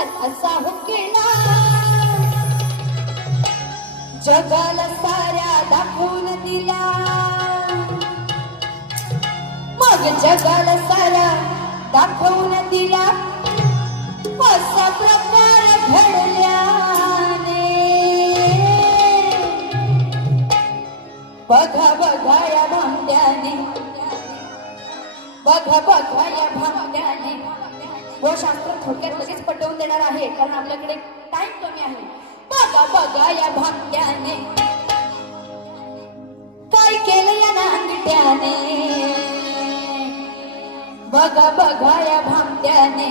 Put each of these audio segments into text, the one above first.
संसार असा हो केला, जगाला साऱ्या दाखवून दिला, मग जगाला सारा दाखवून दिला, असा प्रकार घडल्याने बघा बघा या भांड्याने, बघा बघा या भांड्याने. व शास्त्र थोडक्यात लगेच पटवून देणार आहे कारण आपल्याकडे टाइम कमी आहे. बघा बघा या भांड्याने काय केलं या नांगट्याने, बघा बघा या भांड्याने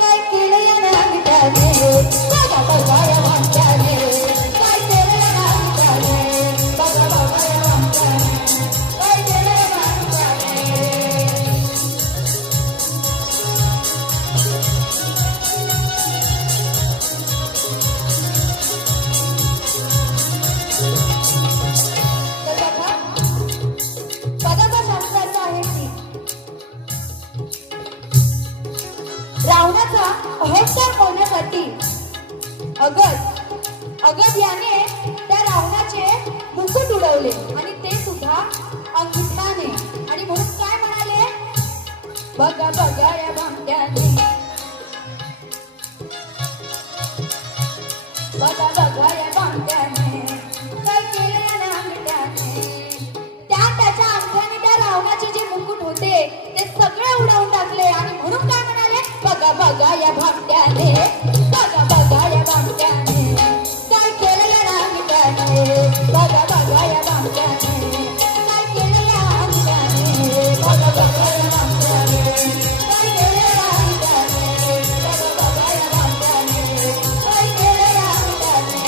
काय केलं या नांगट्याने, बघा बघा या भांड्याने काय केलं या नांगट्याने, बघा बघा या भांड्याने काय केलं या नांगट्याने. रावणाचा अहंकार होण्यासाठी अगद याने त्या रावणाचे मुकुट उडवले आणि ते सुद्धा अंगुठाने. आणि म्हणून काय म्हणाले, बघा बघा या भांड्याने, बघा बघा या भांड्याने काय केलं या नांगट्याने. त्याच्या अंगठ्याने त्या रावणाचे जे मुकुट होते ते सगळे उडवून टाकले आणि म्हणून काय म्हणाले, बघा बघा या भांड्याने, बघा बघा या भांड्याने काय केलं या नांगट्याने, बघा बघा या भांड्याने काय केलं या नांगट्याने, बघा बघा या भांड्याने काय केलं या नांगट्याने, बघा बघा या भांड्याने काय केलं या नांगट्याने.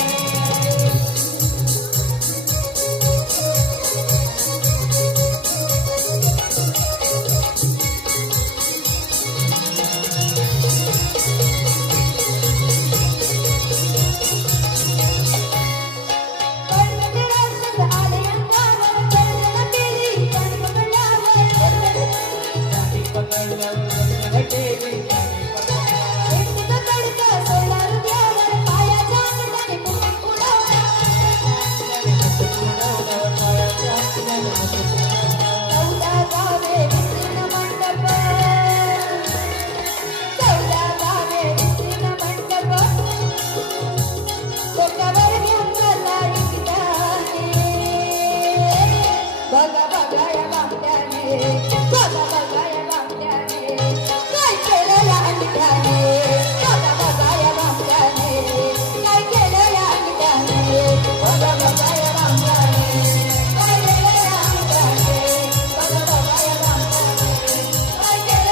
बघा बघा या भांड्याने, बघा बघा या भांड्याने काय केलं या अंगठ्याने, बघा बघा या भांड्याने काय केलं या अंगठ्याने, बघा बघा या भांड्याने काय केलं या अंगठ्याने, बघा बघा या भांड्याने काय केलं या अंगठ्याने, बघा बघा या भांड्याने काय केलं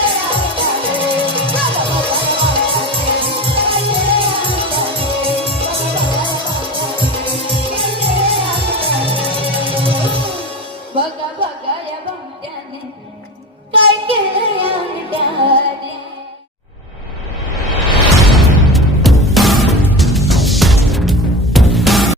या अंगठ्याने, बघा बघा या भांड्याने, बघा बघा या भांड्याने.